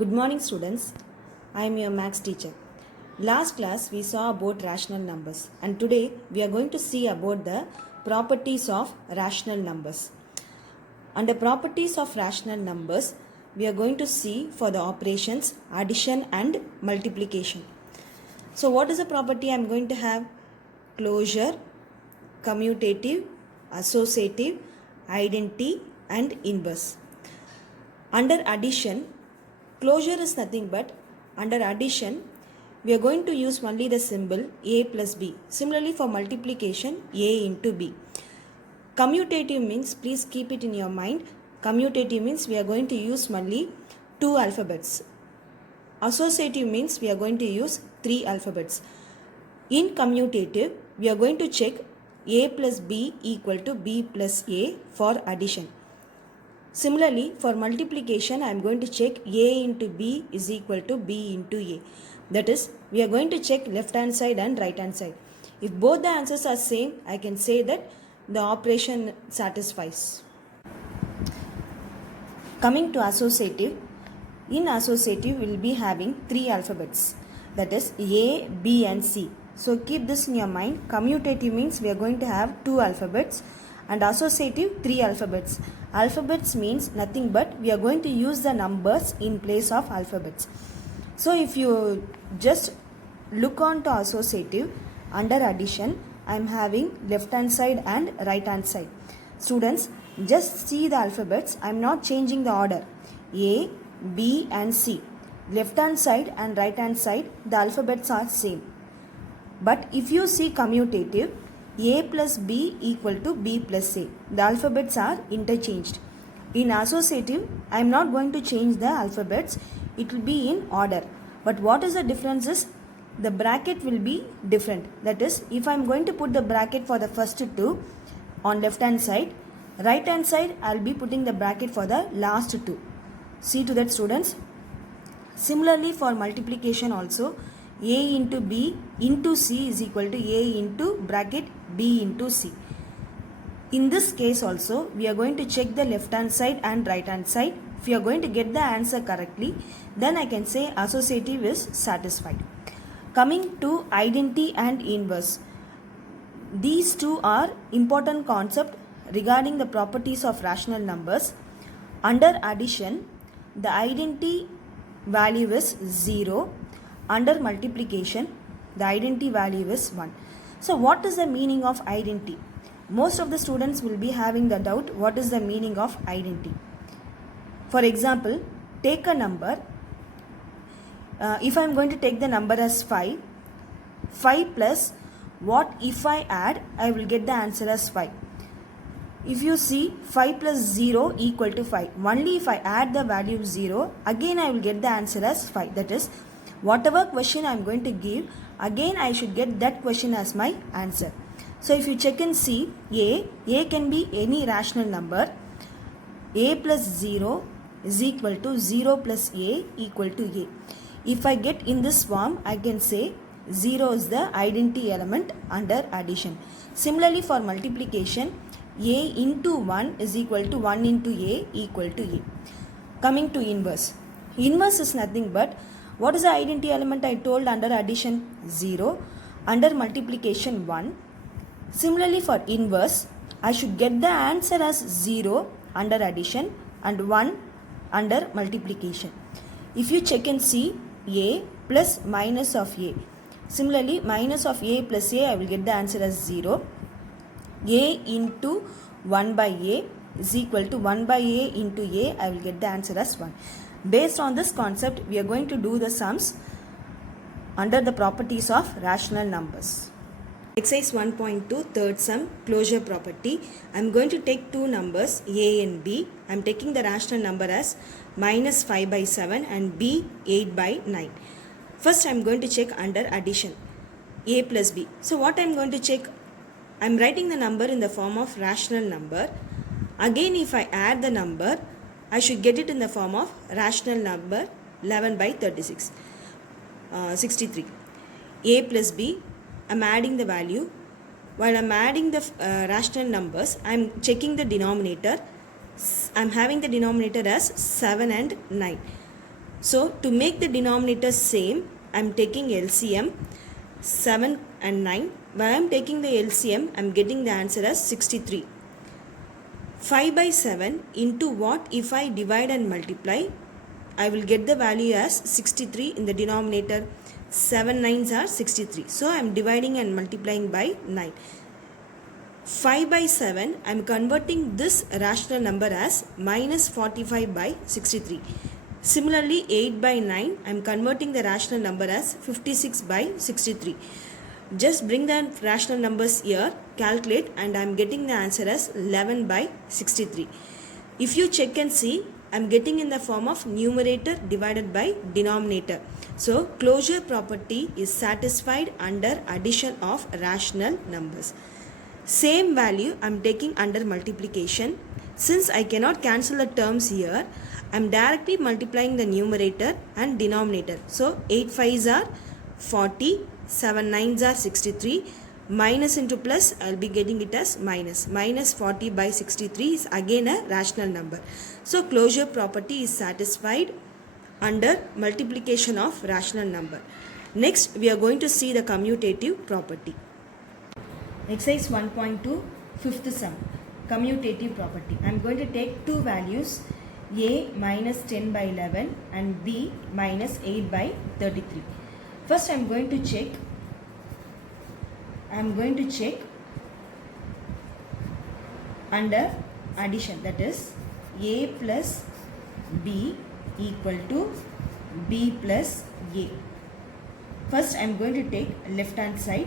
Good morning, students. I am your maths teacher. Last class we saw about rational numbers, and today we are going to see about the properties of rational numbers. Under properties of rational numbers, we are going to see for the operations addition and multiplication. So what is the property I am going to have? Closure, commutative, associative, identity and inverse. Under addition, closure is nothing but under addition we are going to use only the symbol a plus b. Similarly for multiplication, a into b. Commutative means, please keep it in your mind, commutative means we are going to use only 2 alphabets. Associative means we are going to use 3 alphabets. In commutative, we are going to check a plus b equal to b plus a for addition. Similarly, for multiplication, I am going to check a into b is equal to b into a. That is, we are going to check left hand side and right hand side. If both the answers are same, I can say that the operation satisfies. Coming to associative, in associative we will be having 3 alphabets. That is a, b and c. So keep this in your mind. Commutative means we are going to have 2 alphabets. And associative 3 alphabets. Alphabets means nothing but we are going to use the numbers in place of alphabets. So if you just look on to associative, under addition I am having left hand side and right hand side. Students, just see the alphabets. I am not changing the order. A, B and C. Left hand side and right hand side, the alphabets are same. But if you see commutative, a plus b equal to b plus a. The alphabets are interchanged. In associative, I am not going to change the alphabets. It will be in order. But what is the difference is, the bracket will be different. That is, if I am going to put the bracket for the first 2 on left hand side, right hand side I will be putting the bracket for the last 2. See to that, students. Similarly for multiplication also, a into b into c is equal to a into bracket b into c. In this case also, we are going to check the left hand side and right hand side. If you are going to get the answer correctly, then I can say associative is satisfied. Coming to identity and inverse. These two are important concepts regarding the properties of rational numbers. Under addition, the identity value is 0. Under multiplication, the identity value is 1. So what is the meaning of identity? Most of the students will be having the doubt, what is the meaning of identity? For example, take a number. If I am going to take the number as 5 plus what if I add, I will get the answer as 5. If you see 5 plus 0 equal to 5. Only if I add the value 0, again I will get the answer as 5. That is, whatever question I am going to give, again I should get that question as my answer. So if you check and see, a can be any rational number. A plus 0 is equal to 0 plus a equal to a. If I get in this form, I can say 0 is the identity element under addition. Similarly for multiplication, a into 1 is equal to 1 into a equal to a. Coming to inverse. Inverse is nothing but, what is the identity element I told under addition? 0. Under multiplication, 1. Similarly for inverse, I should get the answer as 0 under addition and 1 under multiplication. If you check and see, a plus minus of a. Similarly, minus of a plus a, I will get the answer as 0. A into 1 by a is equal to 1 by a into a, I will get the answer as 1. Based on this concept, we are going to do the sums under the properties of rational numbers. Exercise 1.2, third sum, closure property. I am going to take two numbers, a and b. I am taking the rational number as minus 5 by 7 and b 8 by 9. First I am going to check under addition, a plus b. So what I am going to check? I am writing the number in the form of rational number. Again, if I add the number, I should get it in the form of rational number 11 by 36, 63. A plus b, I am adding the value. While I am adding the rational numbers, I am checking the denominator. I am having the denominator as 7 and 9. So to make the denominator same, I am taking LCM 7 and 9. When I am taking the LCM, I am getting the answer as 63. 5 by 7 into what if I divide and multiply? I will get the value as 63 in the denominator. 7 9s are 63. So I am dividing and multiplying by 9. 5 by 7, I am converting this rational number as minus 45 by 63. Similarly, 8 by 9, I am converting the rational number as 56 by 63. Just bring the rational numbers here, calculate, and I am getting the answer as 11 by 63. If you check and see, I am getting in the form of numerator divided by denominator. So, closure property is satisfied under addition of rational numbers. Same value I am taking under multiplication. Since I cannot cancel the terms here, I am directly multiplying the numerator and denominator. So 8 5s are 40, 7 9s are 63, minus into plus I will be getting it as minus. Minus 40 by 63 is again a rational number. So closure property is satisfied under multiplication of rational number. Next we are going to see the commutative property. Exercise 1.2 fifth sum, commutative property. I am going to take two values, a minus 10 by 11 and b minus 8 by 33. First I am going to check under addition, that is a plus b equal to b plus a. First I am going to take left hand side.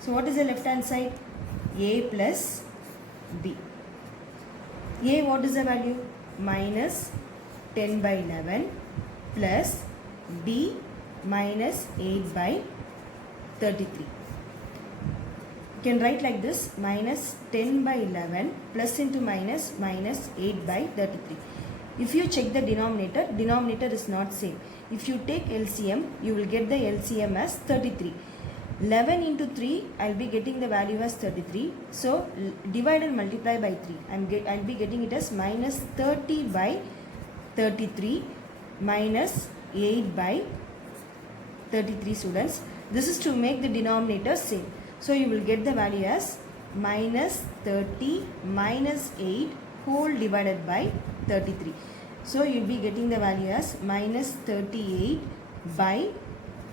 So what is the left hand side? A plus b. A, what is the value? Minus 10 by 11 plus b minus 8 by 33. You can write like this, minus 10 by 11 plus into minus minus 8 by 33. If you check the denominator is not same. If you take LCM, you will get the LCM as 33. 11 into 3, I will be getting the value as 33. So, divide and multiply by 3. I will be getting it as minus 30 by 33 minus 8 by 33 students. This is to make the denominator same. So, you will get the value as minus 30 minus 8 whole divided by 33. So, you will be getting the value as minus 38 by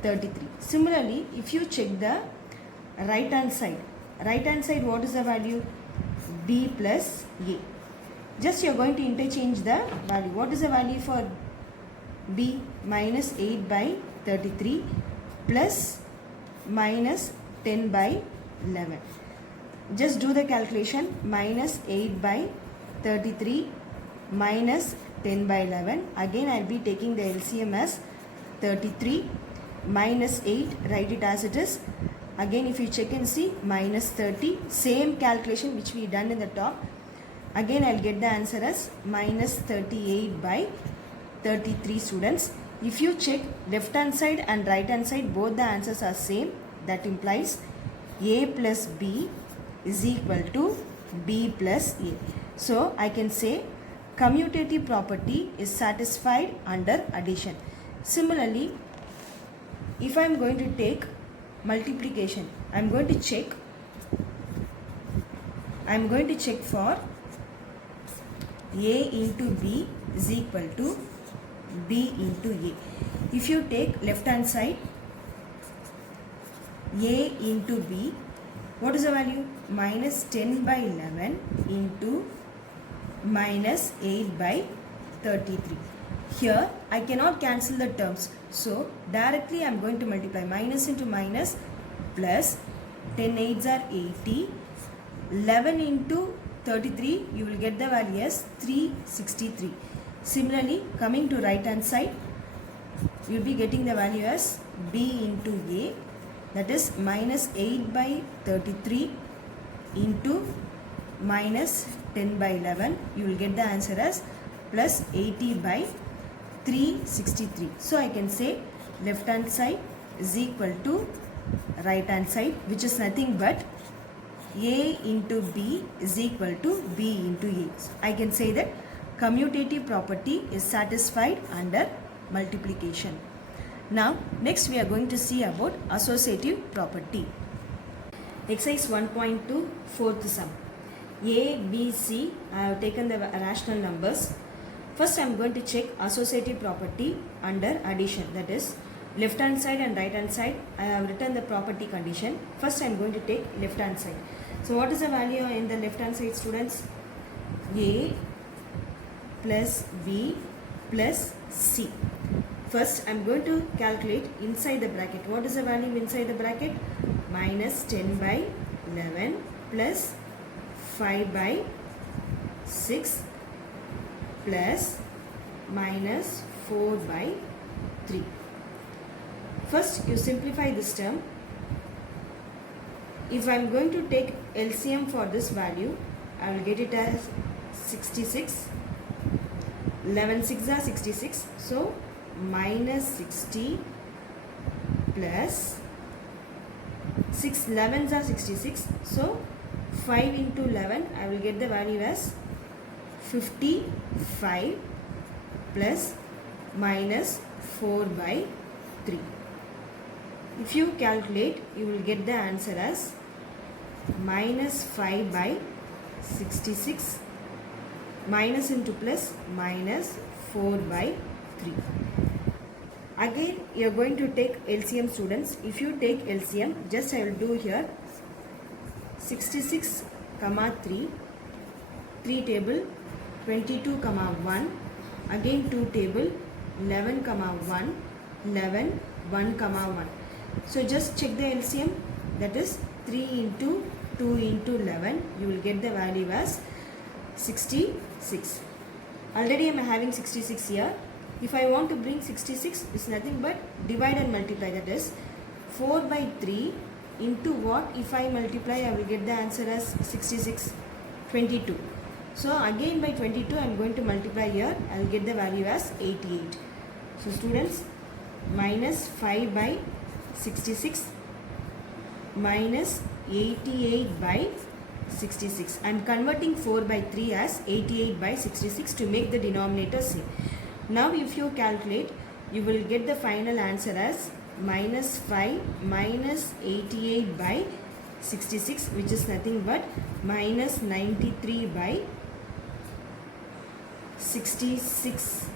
33. Similarly, if you check the right hand side what is the value? B plus A. Just you are going to interchange the value. What is the value for B? Minus 8 by 33 plus minus 10 by 11. Just do the calculation. Minus 8 by 33 minus 10 by 11. Again I will be taking the LCM as 33 minus 8, write it as it is. Again if you check and see, minus 30, same calculation which we done in the top. Again I will get the answer as minus 38 by 33 students. If you check left hand side and right hand side, both the answers are same. That implies A plus B is equal to B plus A. So I can say commutative property is satisfied under addition. Similarly, if I am going to take multiplication, I am going to check for A into B is equal to B into A. If you take left hand side, A into B, what is the value? Minus 10 by 11 into minus 8 by 33. Here I cannot cancel the terms. So directly I am going to multiply minus into minus plus 10 8s are 80. 11 into 33 you will get the value as 363. Similarly coming to right hand side you will be getting the value as B into A, that is minus 8 by 33 into minus 10 by 11. You will get the answer as plus 80 by 363. So I can say left hand side is equal to right hand side, which is nothing but A into B is equal to B into A. So I can say that commutative property is satisfied under multiplication. Now next we are going to see about associative property. Exercise 1.2 fourth sum. A, B, C, I have taken the rational numbers. First I am going to check associative property under addition, that is left hand side and right hand side. I have written the property condition. First I am going to take left hand side. So what is the value in the left hand side, students? A plus B plus C. First I am going to calculate inside the bracket. What is the value inside the bracket? Minus 10 by 11 plus 5 by 6 plus minus 4 by 3. First you simplify this term. If I am going to take LCM for this value, I will get it as 66. 11 6 are 66. So minus 60 plus 6 11s are 66. So 5 into 11, I will get the value as 55 plus minus 4 by 3. If you calculate, you will get the answer as minus 5 by 66, minus into plus minus 4 by 3. Again you are going to take LCM, students. If you take LCM, just I will do here 66 comma 3 table 22 comma 1, again 2 table 11 comma 1 11 1 comma 1. So just check the LCM, that is 3 into 2 into 11, you will get the value as 66. Already I am having 66 here. If I want to bring 66, it's nothing but divide and multiply, that is 4 by 3 into what? If I multiply, I will get the answer as 66, 22. So again by 22 I am going to multiply here, I will get the value as 88. So students, minus 5 by 66 minus 88 by 66. I am converting 4 by 3 as 88 by 66 to make the denominator same. Now if you calculate, you will get the final answer as minus 5 minus 88 by 66, which is nothing but minus 93 by 66,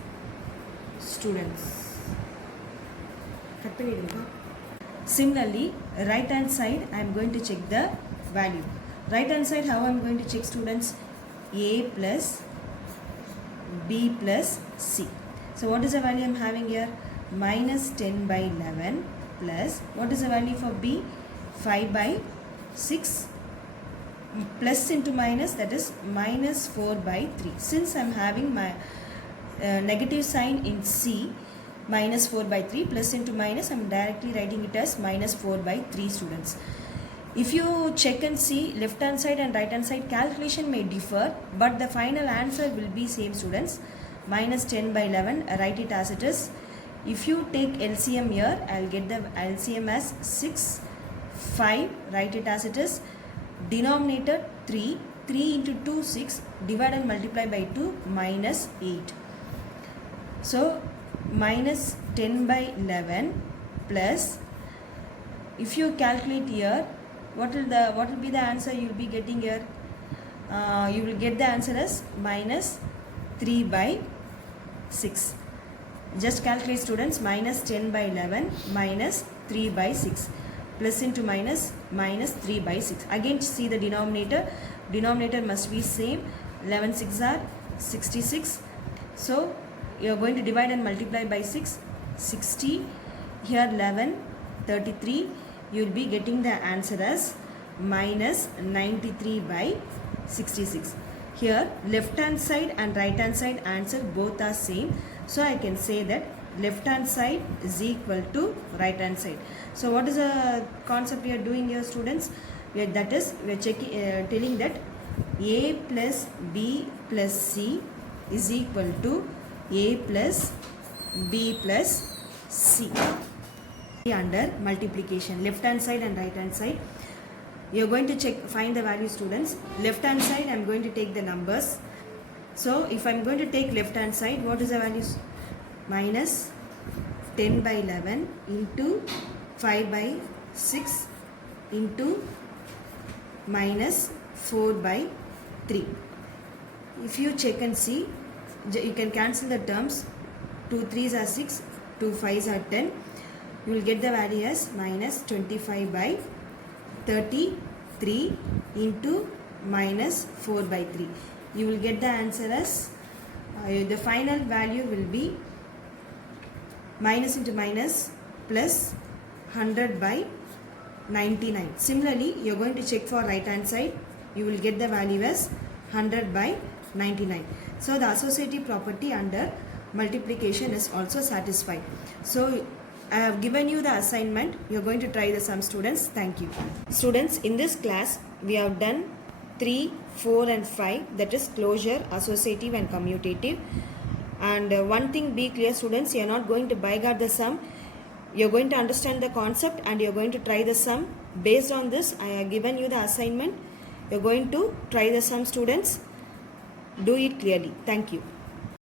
students. Similarly, right hand side I am going to check the value. Right hand side, how I am going to check, students? A plus B plus C. So what is the value I am having here? Minus 10 by 11 plus, what is the value for B? 5 by 6 plus into minus, that is minus 4 by 3. Since I am having my negative sign in C, minus 4 by 3 plus into minus, I am directly writing it as minus 4 by 3, students. If you check and see, left hand side and right hand side calculation may differ, but the final answer will be same, students. Minus 10 by 11, write it as it is. If you take LCM here, I will get the LCM as 6, 5, write it as it is. Denominator 3, 3 into 2, 6, divide and multiply by 2, minus 8. So minus 10 by 11 plus, if you calculate here, what will be the answer you will be getting here? You will get the answer as minus 3 by 6. Just calculate, students. Minus 10 by 11 minus 3 by 6 plus into minus, minus 3 by 6. Again see the denominator. Denominator must be same. 11 6 are 66. So you are going to divide and multiply by 6. 60. Here 11, 33. You will be getting the answer as minus 93 by 66. Here left hand side and right hand side answer both are same. So I can say that left hand side is equal to right hand side. So what is the concept we are doing here, students? That is, we are telling that A plus B plus C is equal to A plus B plus C. Under multiplication, left hand side and right hand side, you are going to find the value, students. Left hand side I am going to take the numbers. So if I am going to take left hand side, what is the values? Minus 10 by 11 into 5 by 6 into minus 4 by 3. If you check and see, you can cancel the terms. 2 3s are 6, 2 5s are 10. You will get the value as minus 25 by 33 into minus 4 by 3. You will get the answer as the final value will be minus into minus plus 100 by 99. Similarly, you are going to check for right hand side. You will get the value as 100 by 99. So the associative property under multiplication is also satisfied. So I have given you the assignment. You are going to try the sum, students. Thank you. Students, in this class we have done 3, 4 and 5, that is closure, associative and commutative. And one thing be clear, students, you are not going to by guard the sum. You are going to understand the concept and you are going to try the sum. Based on this, I have given you the assignment. You are going to try the sum, students. Do it clearly. Thank you.